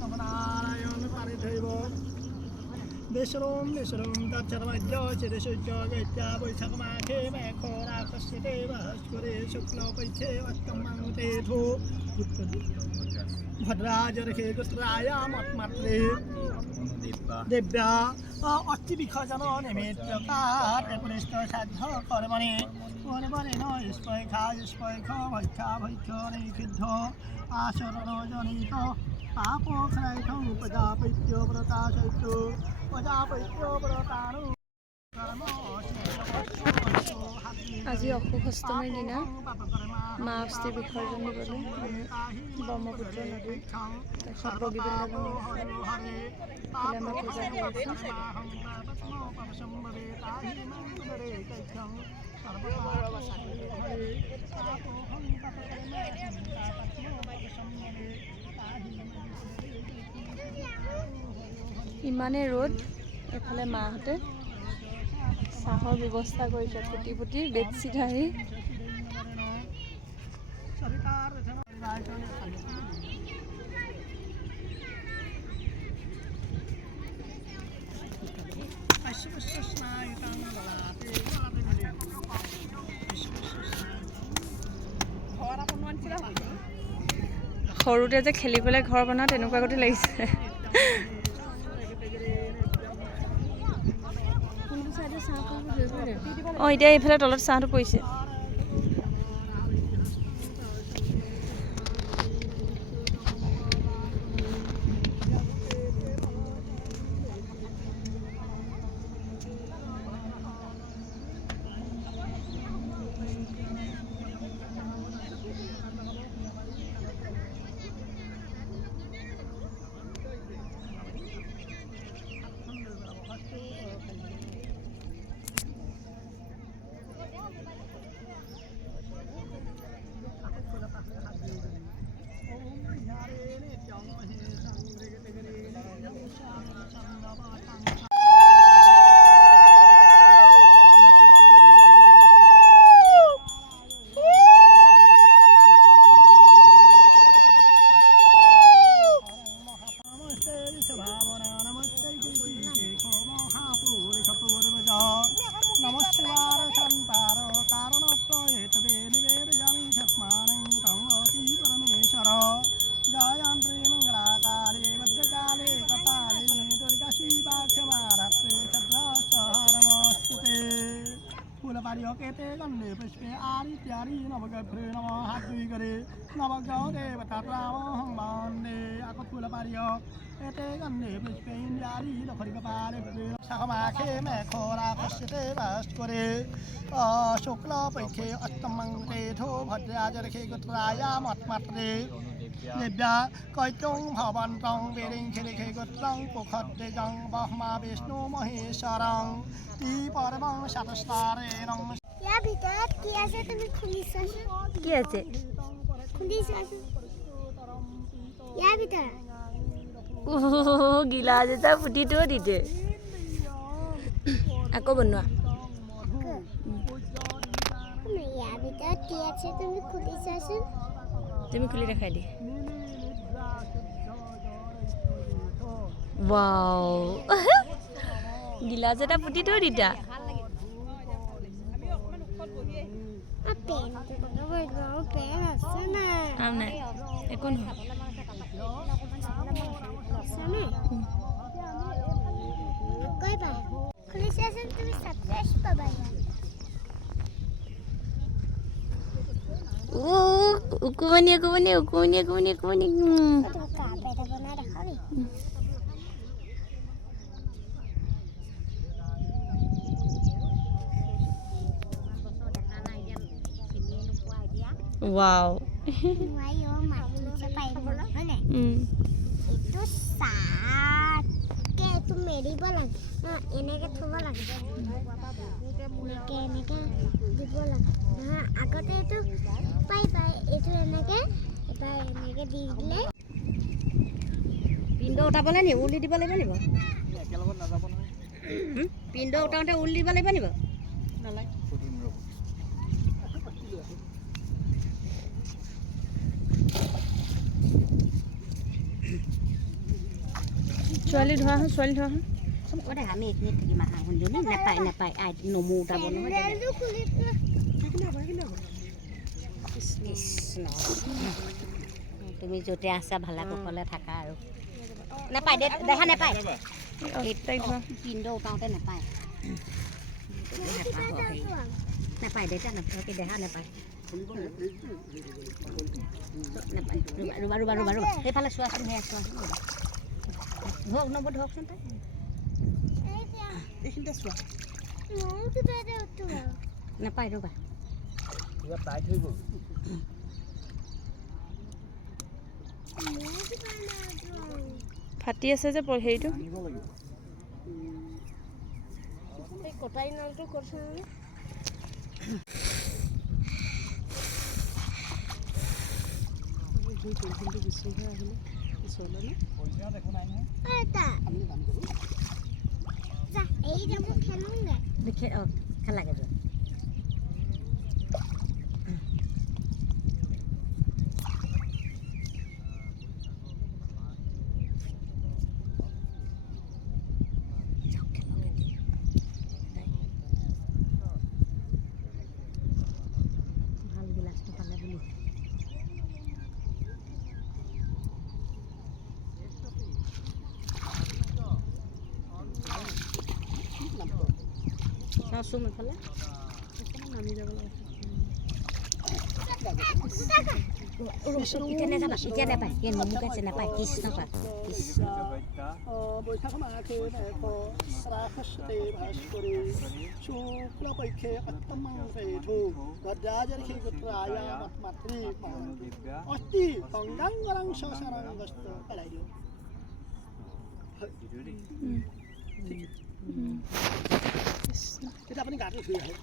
নমনারায়ণ পারিধৈব দেশরম দেশরম তচ্ছর্মজ্য চিরসূর্য গৈত্য বৈশাখ মাঘে মেঘো রাক্ষস্যতে বৃহস্পতি শুক্লপৈছে অষ্টমাঙ্গতে ধো ভদ্রাজর্ষে গোত্রায়ামৎমাত্রে দেব্যা অস্থি বিসর্জন নিমিত্তকার একনিষ্ঠ সাধ্য কর্মণি পরিবারেণ স্পৈখা স্পৈখ ভৈক্ষা ভৈক্ষ নিষিদ্ধ আচরণ জনিত পাপক্ষয়ৈষ প্রজাপত্য ব্রতাশৈত্য প্রজাপত্য ব্রতাণু আজি অশোক অষ্টমীৰ দিনা মা অস্থি বিসৰ্জন দিবলৈ ব্ৰহ্মপুত্ৰ নদীত সৰ্বগিবিন্দ আমাৰ পূজা হৈ আছে। ইমানে ৰ'দ, এফালে মাহঁতে চাহৰ ব্যৱস্থা কৰিছে, ফুটি ফুটি বেডশ্বীট আহি সৰুতে যে খেলি পেলাই ঘৰ বনোৱা তেনেকুৱা গতি লাগিছে। অঁ, এতিয়া এইফালে তলত চাহটো পৰিছে। केते गन्ने पुष्पे आरि त्यारि नवगभ्रे नमः हात दुई गरे नवग्रह देवता रामहं वन्दे आको फूल पारियो एते गन्ने पुष्पे इन्द्यारि लखरि कपाले सामाखे मेघो राक्षस्यते भास्करे शुक्ल पैखे अष्टमङ्गते धो भद्राजर्षे गोत्रायामत्मात्रे देव्या कैत्यं भवन्तं वेरिङ्खिरिखे गोत्रं पुखद्देजं ब्रह्मा विष्णु महेश्वरं ती परमं शतस्तारेणं ইয়াৰ ভিতৰত কি আছে তুমি খুলি চাচোন। কি আছে? খুলি চাচোন ইয়াৰ ভিতৰত। গিলাচ এটা ফুটি থৈ দিছে, আকৌ বনোৱা। ইয়াৰ ভিতৰত কি আছে তুমি খুলি চাচোন। তুমি খুলি দেখাই দি। ৱাও, গিলাচ এটা ফুটি থৈ দিছা। নাই, একো নহয়। খুলি চাচোন তুমি সাৰপ্ৰাইজ পাবা। উকুমনি উকুমনি উকুমনি উকুমনি উকুমনি। ৱাও, এইটো চাহকে এইটো মেৰিব লাগে, এনেকে থ'ব লাগে, এনেকে দিব লাগে নহয়। আগতে এইটো পাই এইটো এনেকে এবাৰ এনেকে দি দিলে পিণ্ড উঠাবলৈ নি উল দি দিব লাগিব নিব। পিণ্ড উঠাওঁতে উল দিব লাগিব নিব। নালাগে। ছোৱালী ধৰাচোন Có thể hàm thì mà hàng hồn giống nè phải ai nổ mù ta muốn nói তুমি য'তে আছা ভালা কুশলে থাকা আৰু নাপায় দেখা নাপায় পিন্ধো পাওঁতে নাপায় নাপায় দেউতা নাপায় দেখা নাপায় ৰ'বা সেইফালে চোৱাচোন সেয়া চোৱাচোন ধৰক নম্বৰ ধৰকচোন তাই এইখিনিতে চোৱা নাপায় ৰ'বা ফাটি আছে যে হেৰিটো কটাৰী নালটো কৰচোন দেখে খেলাগে যোৱা ভাল গিলাচটো পালে বুলি চাওঁচোন এইফালে নামি যাব লাগে এতিয়া নাযাবা এতিয়া নাপায় এই নমুক আছে নাপায় কৃষ্ণ পা কৃষ্ণ বৈশাখ মাঘে মেঘ ৰাখস্তে ভাস্কৰে শুক্লপক্ষে অষ্টমাংসেষু ভদ্ৰাজৰ্ষি গোত্ৰায়া মাতৃ অস্তি গংগাংগৰাং শশাৰাংগস্ত পেলাই দিওঁ এতিয়া আপুনি গাটো ধুই আহে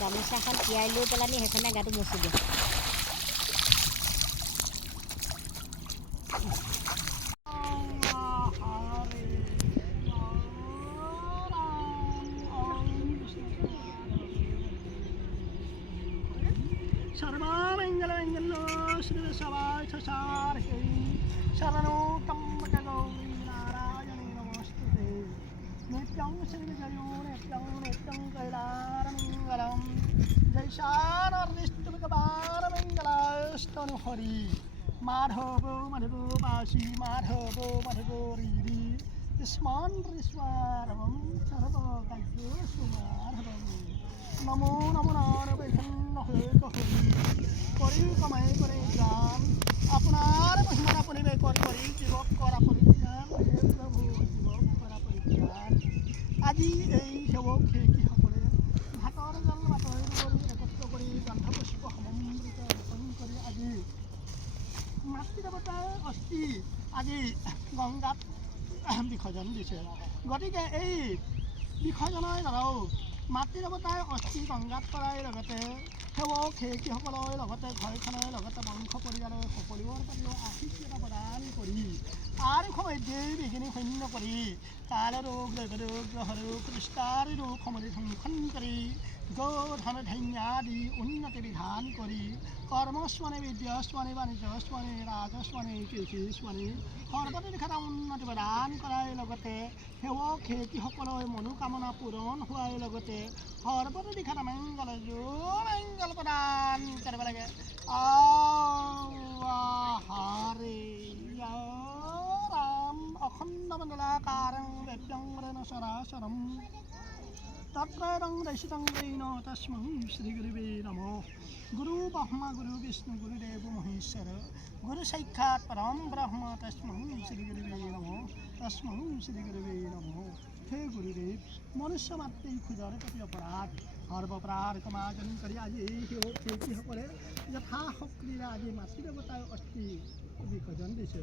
গামোচাখন তিয়াই লৈ পেলাই সেইখনে গাটো মচি দিওঁ सर्वमङ्गलमङ्गलो श्रीविश्वाय सारके शरणो त्र्यम्बके गौरी नारायणी नमोस्तुते नित्यं श्रीविजयो नित्यं कैलारमङ्गलं जय शानर्निष्टुमिकबारमङ्गलास्तनु हरि माधवो मधुवो वासी माधवो मधुवो रीरि स्मन् ऋष्वारवं सर्वकार्येषु माधवम् नमो नमो नारायण हरि কৰি কমাই কৰে গান আপোনাৰ মহিমাৰ আপুনি কৰি জীৱক কৰা পৰিত্ৰাণ হে প্ৰভু জীৱক কৰা পৰিত্ৰাণ আজি এই সেৱক সেইসকলে ভাতৰ জল বাতৰি কৰি একত্ৰ কৰি গন্ধপুষ্প সমন্বিত ৰোপণ কৰি আজি মাতৃদেৱতাৰ অস্থি আজি গংগাত বিসৰ্জন দিছে গতিকে এই বিসৰ্জনৰ দ্বাৰাও মাতৃদেৱতাৰ অস্থি গংগাত পৰাৰ লগতে সেৱক সেইসকলৰ লগতে ঘৰখনৰ লগতে বংশ পৰিয়ালৰ সকলোৰে প্ৰতি আশীৰ্বাদ প্ৰদান কৰি আৰু সময়তে বিঘিনি শূন্য কৰি কাল ৰোগ দৈৱ ৰোগ গ্ৰহ ৰোগ কৃষ্টাৰ ৰোগ সমধিসংখন কৰি গোধন ধান্য আদি উন্নতি বিধান কৰি কৰ্মস্বামী বিদ্যাস্বামী বাণিজ্যস্বামী ৰাজস্বামী কৃষিস্বামী সৰ্বদিশত উন্নতি প্ৰদান কৰাৰ লগতে সেৱক সেইসকলৰ মনোকামনা পূৰণ হোৱাৰ লগতে সৰ্বদিশত মংগল মংগল প্ৰদান কৰিব লাগে হৰে ৰাম অখণ্ড মণ্ডলাকাৰং ব্যক্তং চৰাচৰম তত্ৰং দশিতং ন তস্मै শ্ৰীগুৰুবে নমঃ গুৰু ব্ৰহ্মা গুৰু বিষ্ণু গুৰুদেৱ মহেশ্বৰ গুৰু সাক্ষাৎ পৰম ব্ৰহ্ম তস্मै শ্ৰীগুৰুবে নমঃ তস্मै শ্ৰীগুৰুবে নমঃ হে গুৰুদেৱ মনুষ্য মাত্ৰেই খোজৰ প্ৰতি অপৰাধ সৰ্বপ্ৰাৰ সমাজন কৰি আজি এই সেইসকলে যথা শক্তিৰে আজি মাতৃদেৱতাৰ অস্থি বিসৰ্জন দিছে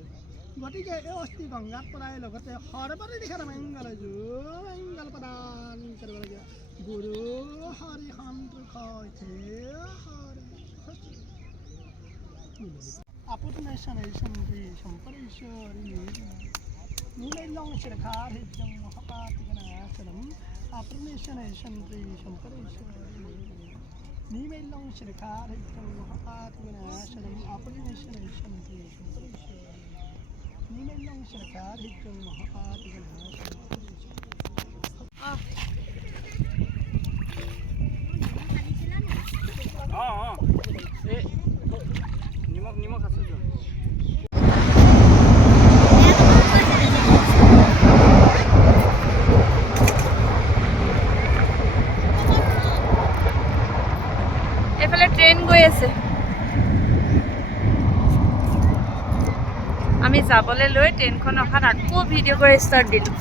গতিকে এই অস্থি গংগাত পৰাৰ লগতে সৰ্বদিশত মংগল মংগল প্ৰদান কৰিব লাগে গুৰু হৰি সন্তোষ আপত্তি নাই চন্দ্ৰী সম্পৰেশ্বৰী নীলং নিমেলং শিরখার হিজং মহাপাতিগণাশনম আপরিমেশনেশন্ত্রী সম্পরেশ্বরী নিমেলং শিরখার হিজং মহাপাতিগণাশনম আপরিমেশনেশন্ত্রী সম্পরেশ্বরী নিমেলং শিরখার হিজং নিমখ আছে তো এফালে ট্রেন গৈ আছে আমি যাবলৈ লৈ ট্ৰেইনখন অহাত আকৌ ভিডিঅ' কৰি ষ্টাৰ্ট দিলোঁ